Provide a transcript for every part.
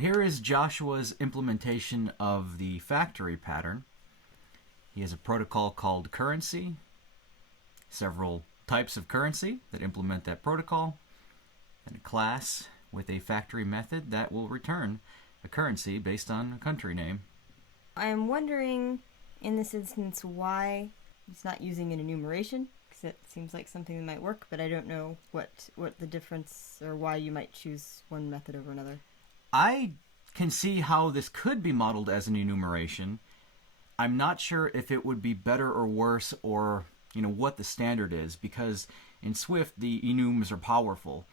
Here is Joshua's implementation of the factory pattern. He has a protocol called currency, several types of currency that implement that protocol, and a class with a factory method that will return a currency based on a country name. I'm wondering, in this instance, why it's not using an enumeration, because it seems like something that might work, but I don't know what the difference or why you might choose one method over another. I can see how this could be modeled as an enumeration. I'm not sure if it would be better or worse, or what the standard is, because in Swift the enums are powerful.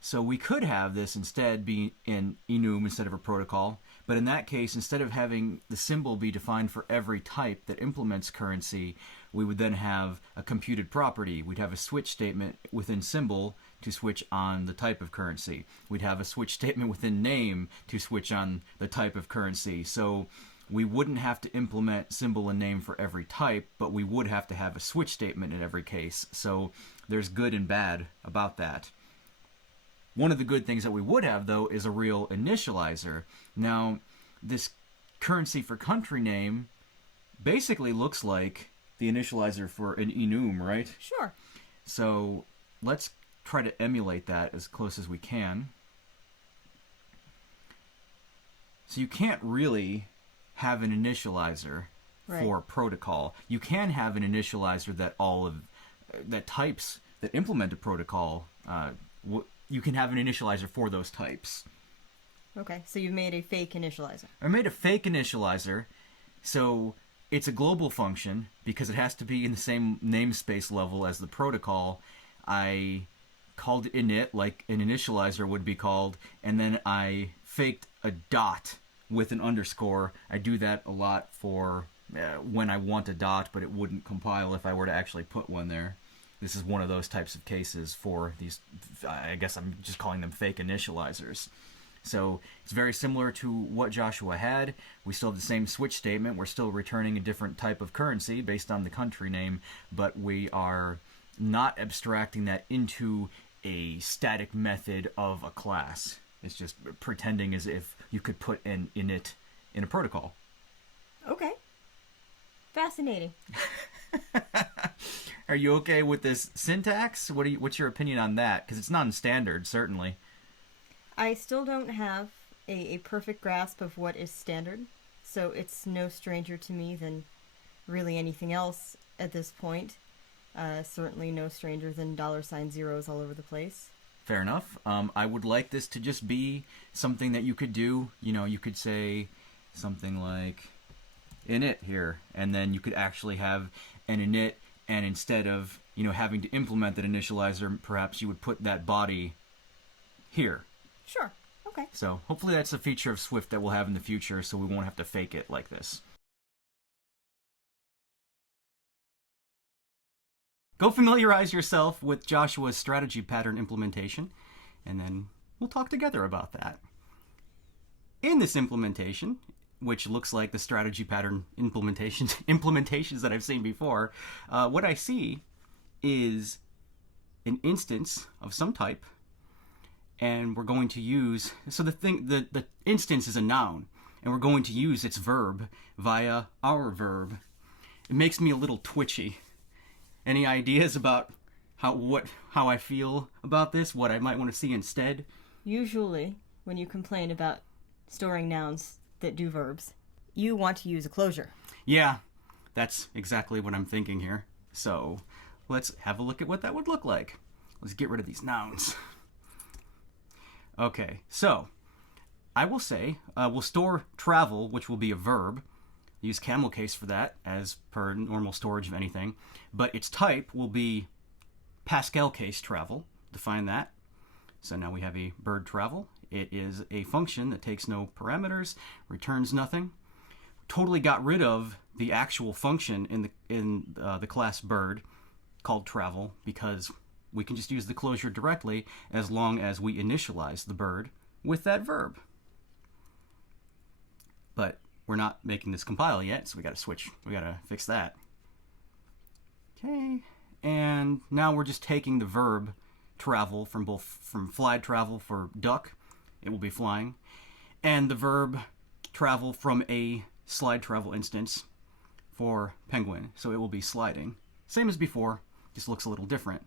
So we could have this instead be an enum instead of a protocol, but in that case, instead of having the symbol be defined for every type that implements currency, we would then have a computed property. We'd have a switch statement within symbol to switch on the type of currency. We'd have a switch statement within name to switch on the type of currency. So we wouldn't have to implement symbol and name for every type, but we would have to have a switch statement in every case. So there's good and bad about that. One of the good things that we would have, though, is a real initializer. Now, this currency for country name basically looks like the initializer for an enum, right? Sure. So let's try to emulate that as close as we can. So you can't really have an initializer for protocol. You can have an initializer that types that implement a protocol. You can have an initializer for those types. Okay, so you've made a fake initializer. I made a fake initializer, so it's a global function because it has to be in the same namespace level as the protocol. I called it init like an initializer would be called, and then I faked a dot with an underscore. I do that a lot for when I want a dot, but it wouldn't compile if I were to actually put one there. This is one of those types of cases for these, I guess I'm just calling them fake initializers. So it's very similar to what Joshua had. We still have the same switch statement. We're still returning a different type of currency based on the country name, but we are not abstracting that into a static method of a class. It's just pretending as if you could put an init in a protocol. Okay. Fascinating. Are you okay with this syntax? What's your opinion on that? Because it's non-standard, certainly. I still don't have a perfect grasp of what is standard, so it's no stranger to me than really anything else at this point. Certainly no stranger than $zeros all over the place. Fair enough. I would like this to just be something that you could do. You could say something like init here, and then you could actually have an init, and instead of having to implement that initializer, perhaps you would put that body here. Sure. Okay. So hopefully that's a feature of Swift that we'll have in the future, so we won't have to fake it like this. Go familiarize yourself with Joshua's strategy pattern implementation, and then we'll talk together about that. In this implementation, which looks like the strategy pattern implementations that I've seen before, what I see is an instance of some type, and we're going to use, so the instance is a noun, and we're going to use its verb via our verb. It makes me a little twitchy. Any ideas about how I feel about this? What I might want to see instead? Usually, when you complain about storing nouns that do verbs, you want to use a closure. Yeah, that's exactly what I'm thinking here. So let's have a look at what that would look like. Let's get rid of these nouns. Okay, so I will say we'll store travel, which will be a verb. Use camel case for that, as per normal storage of anything. But its type will be Pascal case travel. Define that. So now we have a bird travel. It is a function that takes no parameters, returns nothing. Totally got rid of the actual function in the class bird called travel, because we can just use the closure directly as long as we initialize the bird with that verb. But we're not making this compile yet, so we got to switch. We got to fix that. Okay, and now we're just taking the verb travel from fly travel for duck. It will be flying. and the verb travel from a slide travel instance for penguin. So it will be sliding. Same as before, just looks a little different.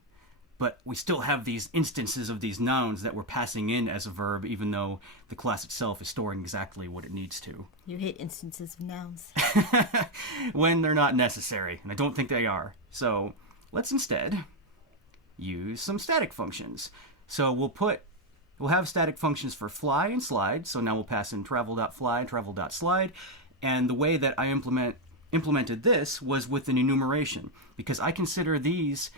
But we still have these instances of these nouns that we're passing in as a verb, even though the class itself is storing exactly what it needs to. You hate instances of nouns. When they're not necessary, and I don't think they are. So let's instead use some static functions. So we'll have static functions for fly and slide. So now we'll pass in travel.fly, travel.slide. And the way that I implemented this was with an enumeration, because I consider these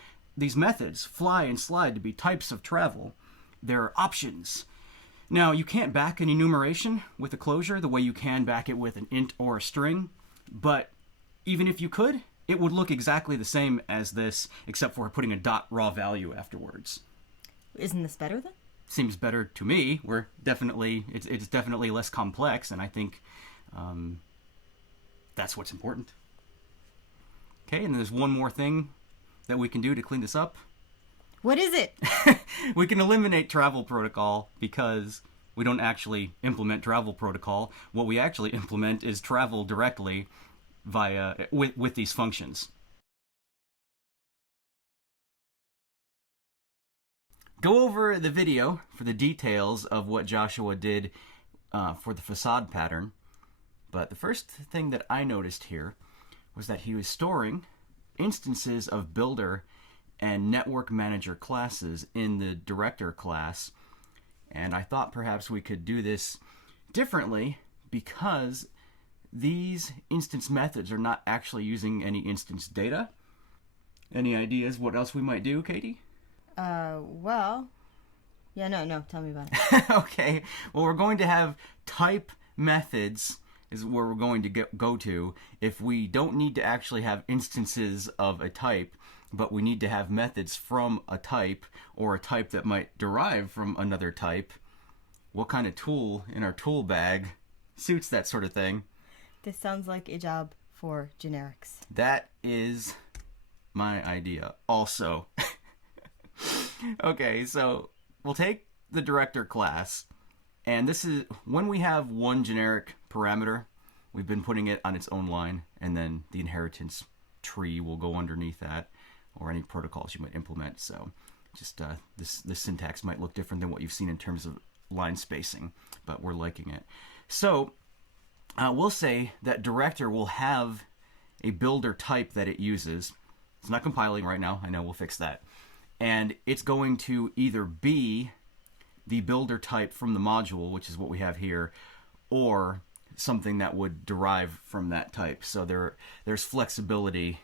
methods, fly and slide, to be types of travel. They're options. Now, you can't back an enumeration with a closure the way you can back it with an int or a string, but even if you could, it would look exactly the same as this, except for putting a dot raw value afterwards. Isn't this better then? Seems better to me. It's definitely less complex, and I think that's what's important. Okay, and there's one more thing that we can do to clean this up. What is it? We can eliminate travel protocol because we don't actually implement travel protocol. What we actually implement is travel directly with these functions. Go over the video for the details of what Joshua did for the facade pattern. But the first thing that I noticed here was that he was storing instances of builder and network manager classes in the director class, and I thought perhaps we could do this differently because these instance methods are not actually using any instance data. Any ideas what else we might do, Katie? Well, yeah, no, tell me about it. Okay, well, we're going to have type methods is where we're going to go to if we don't need to actually have instances of a type, but we need to have methods from a type or a type that might derive from another type. What kind of tool in our tool bag suits that sort of thing? This sounds like a job for generics. That is my idea also. Okay, so we'll take the director class, and this is when we have one generic parameter, we've been putting it on its own line, and then the inheritance tree will go underneath that, or any protocols you might implement. So just this syntax might look different than what you've seen in terms of line spacing, but we're liking it. So we'll say that director will have a builder type that it uses. It's not compiling right now. I know, we'll fix that. And it's going to either be the builder type from the module, which is what we have here, or something that would derive from that type. So there's flexibility.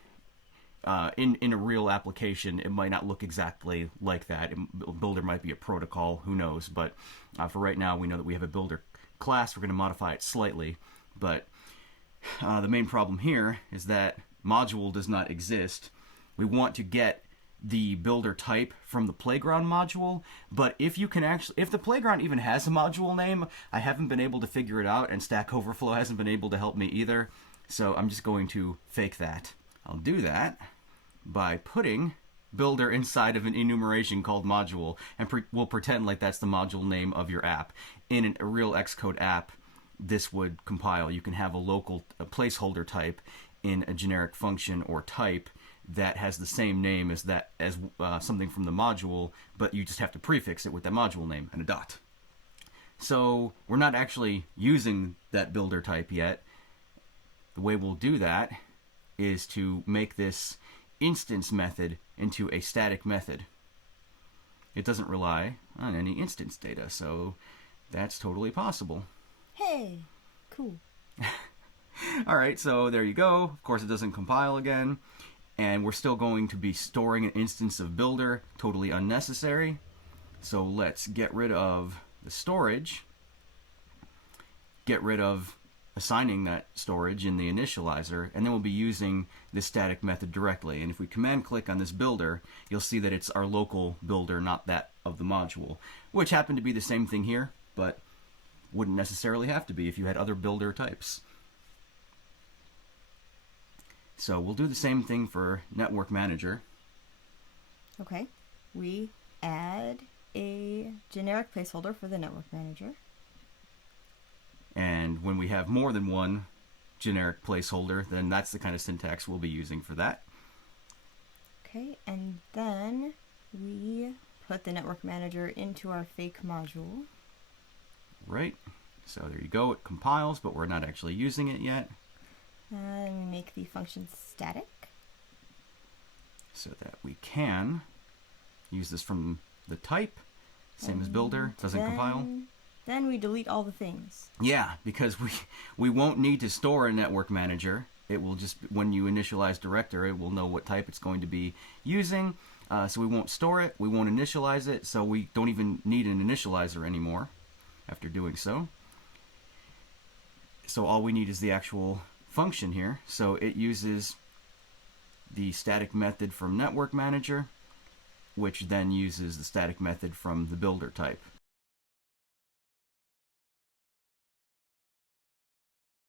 In a real application, it might not look exactly like that. Builder might be a protocol, who knows? But for right now, we know that we have a builder class. We're going to modify it slightly. But the main problem here is that module does not exist. We want to get the builder type from the playground module, but if the playground even has a module name, I haven't been able to figure it out, and Stack Overflow hasn't been able to help me either, so I'm just going to fake that. I'll do that by putting builder inside of an enumeration called module, and we'll pretend like that's the module name of your app. In a real Xcode app, this would compile. You can have a placeholder type in a generic function or type that has the same name as something from the module, but you just have to prefix it with that module name and a dot. So we're not actually using that builder type yet. The way we'll do that is to make this instance method into a static method. It doesn't rely on any instance data, so that's totally possible. Hey, cool. All right, so there you go. Of course, it doesn't compile again. And we're still going to be storing an instance of builder, totally unnecessary. So let's get rid of the storage, get rid of assigning that storage in the initializer, and then we'll be using this static method directly. And if we command click on this builder, you'll see that it's our local builder, not that of the module, which happened to be the same thing here, but wouldn't necessarily have to be if you had other builder types. So we'll do the same thing for Network Manager. Okay. We add a generic placeholder for the Network Manager. And when we have more than one generic placeholder, then that's the kind of syntax we'll be using for that. Okay, and then we put the network manager into our fake module. Right. So there you go. It compiles, but we're not actually using it yet. And we make the function static, so that we can use this from the type. Same as builder, doesn't compile. Then we delete all the things. Yeah, because we won't need to store a network manager. It will just, when you initialize director, it will know what type it's going to be using. So we won't store it, we won't initialize it, so we don't even need an initializer anymore after doing so. So all we need is the actual function here. So it uses the static method from network manager, which then uses the static method from the builder type.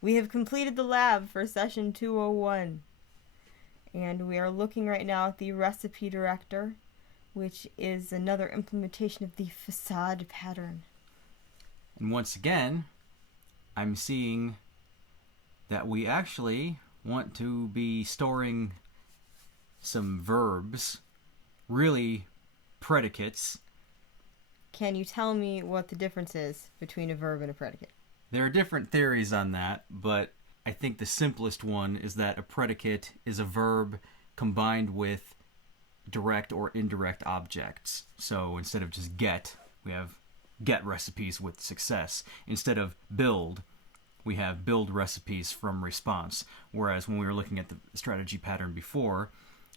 We have completed the lab for session 201. And we are looking right now at the recipe director, which is another implementation of the facade pattern. And once again, I'm seeing that we actually want to be storing some verbs, really predicates. Can you tell me what the difference is between a verb and a predicate? There are different theories on that, but I think the simplest one is that a predicate is a verb combined with direct or indirect objects. So instead of just get, we have get recipes with success. Instead of build, we have build recipes from response. Whereas when we were looking at the strategy pattern before,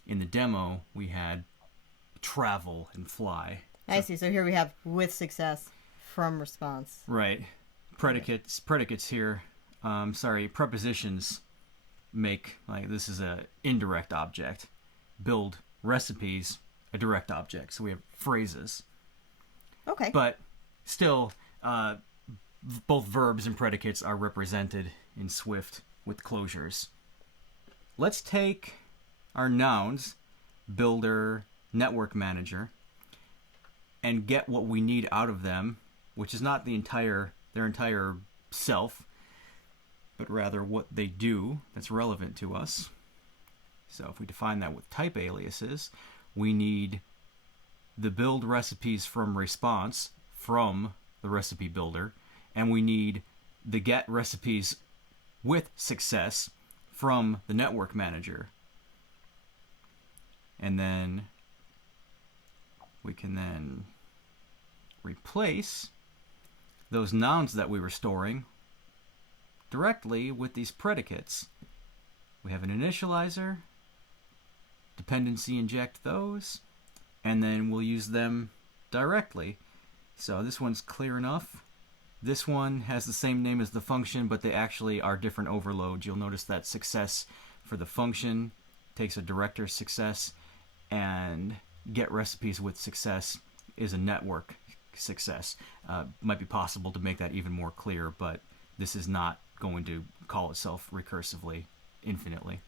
in the demo, we had travel and fly. I see. So here we have with success from response. Right. Predicates here, prepositions make, like, this is a indirect object. Build recipes, a direct object. So we have phrases. Okay. But still, both verbs and predicates are represented in Swift with closures. Let's take our nouns, builder, network manager, and get what we need out of them, which is not their entire self, but rather what they do that's relevant to us. So if we define that with type aliases, we need the build recipes from response from the recipe builder, and we need the get recipes with success from the network manager. And then we can then replace those nouns that we were storing directly with these predicates. We have an initializer, dependency inject those, and then we'll use them directly. So this one's clear enough. This one has the same name as the function, but they actually are different overloads. You'll notice that success for the function takes a director success, and get recipes with success is a network success. Might be possible to make that even more clear, but this is not going to call itself recursively infinitely.